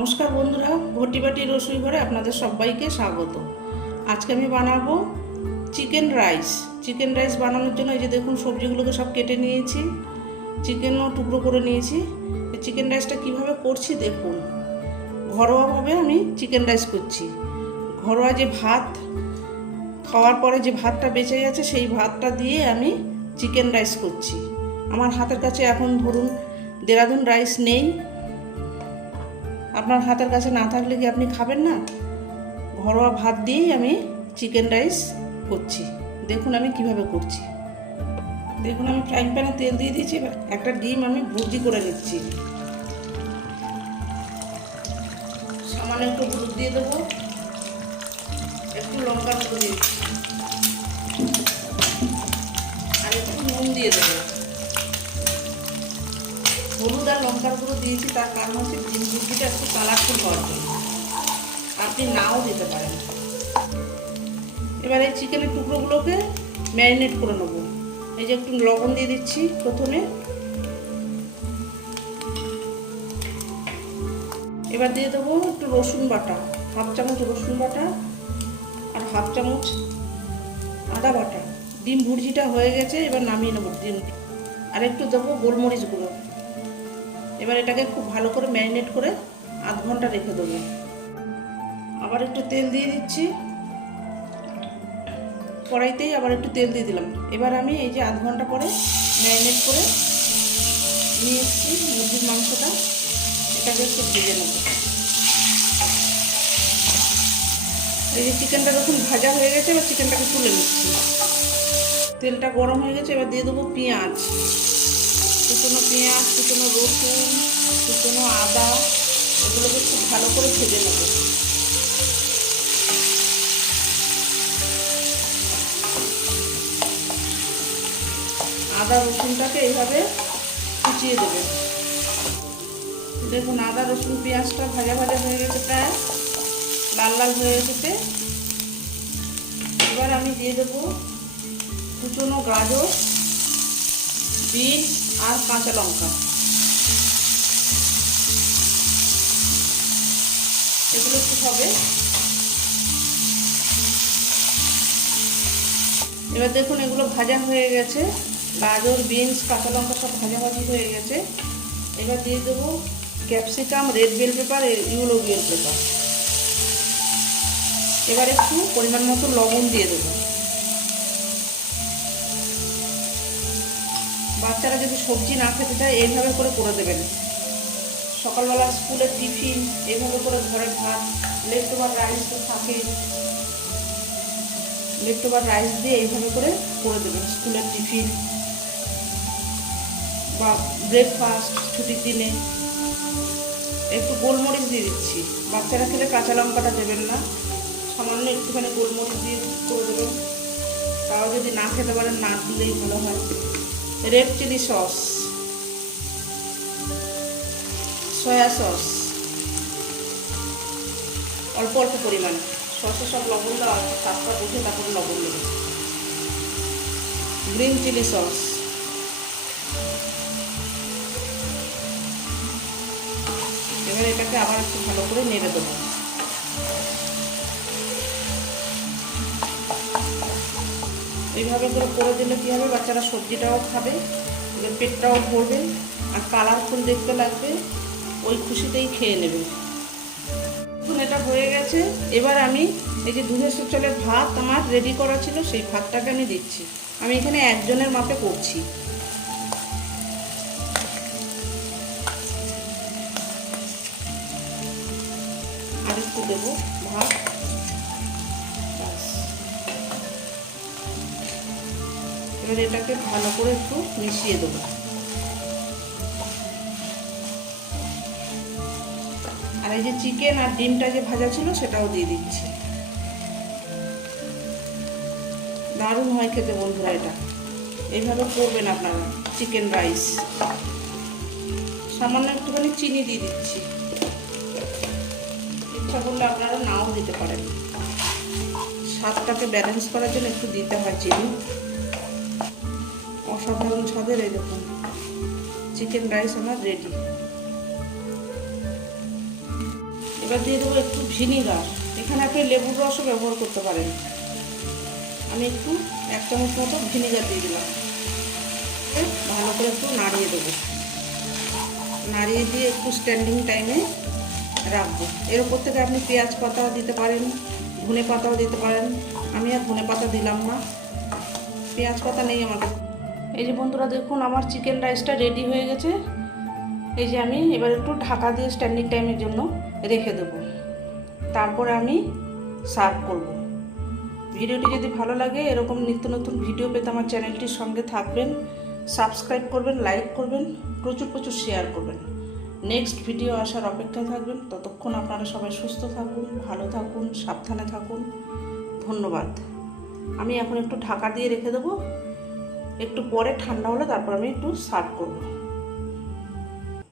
নমস্কার বন্ধুরা, ঘটিবাটি রসুই ঘরে আপনাদের সবাইকে স্বাগত। আজকে আমি বানাবো চিকেন রাইস। চিকেন রাইস বানানোর জন্য এই যে দেখুন, সবজিগুলোকে সব কেটে নিয়েছি, চিকেনও টুকরো করে নিয়েছি। চিকেন রাইসটা কিভাবে করছি দেখুন। ঘরোয়াভাবে আমি চিকেন রাইস করছি। ঘরোয়া যে ভাত খাওয়ার পরে যে ভাতটা বেঁচে গেছে, সেই ভাতটা দিয়ে আমি চিকেন রাইস করছি। আমার হাতের কাছে এখন ধরুন দেরাদুন রাইস নেই। আপনার হাতের কাছে না থাকলে কি আপনি খাবেন না? ঘরোয়া ভাত দিয়েই আমি চিকেন রাইস করছি। দেখুন আমি কিভাবে করছি। দেখুন আমি ফ্রাইং প্যানে তেল দিয়ে দিয়েছি। একটা ডিম আমি ভুর্জি করে নিচ্ছি। সামান্য একটু হলুদ দিয়ে দেবো, একটু লঙ্কার গুঁড়ো দিয়ে দিচ্ছি, আর একটু নুন দিয়ে দেবো। হলুদ আর লঙ্কার গুঁড়ো দিয়েছি, তার কারণ হচ্ছে ডিম ভুর্জিটা একটু কালারফুল হওয়ার জন্য। আপনি নাও দিতে পারেন। এবার এই চিকেনের টুকরোগুলোকে ম্যারিনেট করে নেব। এই যে একটু লবণ দিয়ে দিচ্ছি প্রথমে। এবার দিয়ে দেবো একটু রসুন বাটা, হাফ চামচ রসুন বাটা আর হাফ চামচ আদা বাটা। ডিম ভুর্জিটা হয়ে গেছে, এবার নামিয়ে নেবো ডিম। আর একটু দেবো গোলমরিচ গুঁড়ো। এবার এটাকে খুব ভালো করে ম্যারিনেট করে আধ ঘন্টা রেখে দেবো। আবার একটু তেল দিয়ে দিচ্ছি, কড়াইতেই আবার একটু তেল দিয়ে দিলাম। এবার আমি এই যে আধ ঘন্টা পরে ম্যারিনেট করে নিয়ে এসেছি মুরগির মাংসটা, এটাকে একটু ভেজে নেব। এই যে চিকেনটা যখন ভাজা হয়ে গেছে, এবার চিকেনটাকে তুলে নিচ্ছি। তেলটা গরম হয়ে গেছে, এবার দিয়ে দেবো পেঁয়াজ, কুচনো পেঁয়াজ, কুচনো রসুন, কুচনো আদা, এগুলোকে খুব ভালো করে ভেজে নেব। আদা রসুনটাকে এইভাবে কুচিয়ে দেবে। দেখুন আদা রসুন পেঁয়াজটা ভাজা ভাজা হয়ে গেছে, প্রায় লাল লাল হয়ে গেছে। এবার আমি দিয়ে দেবো কুচনো গাজর, বিনস আর কাঁচা লঙ্কা। এগুলো একটু হবে। এবার দেখুন এগুলো ভাজা হয়ে গেছে, গাজর, বিনস, কাঁচা লঙ্কা সব ভাজাভাজি হয়ে গেছে। এবার দিয়ে দেবো capsicum, red bell pepper, yellow bell pepper. এবার একটু পরিমাণ মতো লবণ দিয়ে দেবো। বাচ্চারা যদি সবজি না খেতে চায় এইভাবে করে দেবেন। সকালবেলা স্কুলের টিফিন এইভাবে করে, ঘরে ভাত লেফট ওভার রাইস তো থাকে, লেফট ওভার রাইস দিয়ে এইভাবে করে দেবেন স্কুলের টিফিন বা ব্রেকফাস্ট ছুটির দিনে। একটু গোলমরিচ দিয়ে দিচ্ছি। বাচ্চারা খেলে কাঁচা লঙ্কাটা দেবেন না, সামান্য একটুখানি গোলমরিচ দিয়ে করে দেবেন। তাও যদি না খেতে পারেন না দিলেই ভালো হয়। Red chilli sauce, soya sauce অল্প অল্প পরিমাণে। সসে সব লবণ দেওয়া আছে, স্বাদটা বুঝে তারপরে লবণ দেবে। গ্রিন চিলি সস, এবার এটাকে আবার একটু ভালো করে নেড়ে দেবো। এইভাবে করে দিলে কী হবে, বাচ্চারা সবজিটাও খাবে, ওদের পেটটাও ভরবে আর কালারফুল দেখতে লাগবে, ওই খুশিতেই খেয়ে নেবে। এখন এটা হয়ে গেছে। এবার আমি এই যে দুধের চালের ভাত আমার রেডি করা ছিল, সেই ভাতটাকে আমি দিচ্ছি। আমি এখানে একজনের মাপে করছি। আর একটু দেবো ভাত। এবার এটাকে ভালো করে একটু মিশিয়ে দেবো। আর এই যে চিকেন আর ডিমটা যে ভাজা ছিল সেটাও দিয়ে দিচ্ছি। দারুণ হয় খেতে বন্ধুরা, এটা এইভাবে করবেন আপনারা চিকেন রাইস। সামান্য একটুখানি চিনি দিয়ে দিচ্ছি, ইচ্ছা করলে আপনারা নাও দিতে পারেন। স্বাদটাকে ব্যালেন্স করার জন্য একটু দিতে হয় চিনি। অসাধারণ স্বাদের এই দেখুন চিকেন রাইস আমার রেডি। এবার দিয়ে দেবো একটু ভিনিগার। এখানে আপনি লেবুর রসও ব্যবহার করতে পারেন। আমি একটু 1 চামচ মতো ভিনিগার দিয়ে দিলাম। ভালো করে একটু নাড়িয়ে দেবো। নাড়িয়ে দিয়ে একটু স্ট্যান্ডিং টাইমে রাখবো। এর উপর থেকে আপনি পেঁয়াজ পাতা দিতে পারেন, ধনে পাতাও দিতে পারেন। আমি আর ধনে পাতা দিলাম না, পেঁয়াজ পাতা নেই আমার কাছে। এই যে বন্ধুরা দেখুন আমার চিকেন রাইসটা রেডি হয়ে গেছে। এই যে আমি এবার একটু ঢাকা দিয়ে স্ট্যান্ডিং টাইমের জন্য রেখে দেবো, তারপরে আমি সার্ভ করব। ভিডিওটি যদি ভালো লাগে, এরকম নিত্য নতুন ভিডিও পেতে আমার চ্যানেলটির সঙ্গে থাকবেন, সাবস্ক্রাইব করবেন, লাইক করবেন, প্রচুর প্রচুর শেয়ার করবেন। নেক্সট ভিডিও আসার অপেক্ষায় থাকবেন। ততক্ষণ আপনারা সবাই সুস্থ থাকুন, ভালো থাকুন, সাবধানে থাকুন। ধন্যবাদ। আমি এখন একটু ঢাকা দিয়ে রেখে দেবো, একটু পরে ঠান্ডা হলে তারপর আমি একটু সার্ভ করব।